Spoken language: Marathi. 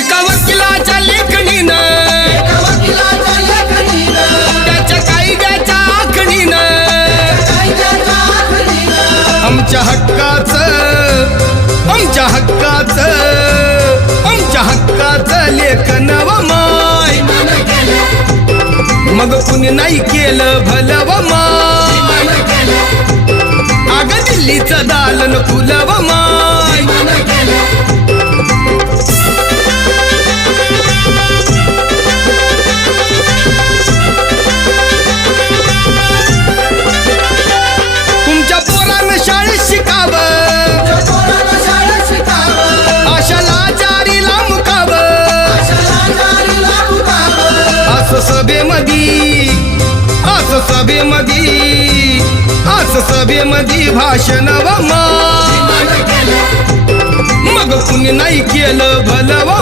एका वकिलाच्या लेखणीनं त्याच्या कायद्याच्या आखणीनं आमच्या हक्काचं लेखन व माय मग कुणी नाही केलं भलं व माय अग दिल्लीचं दालन फुलं व माय तुमच्या पोरानं शाळेत शिकावं आशाला जारीला मुकावं असं सभेमधी भाषण व माय मग कुणी नाही केलं भलं व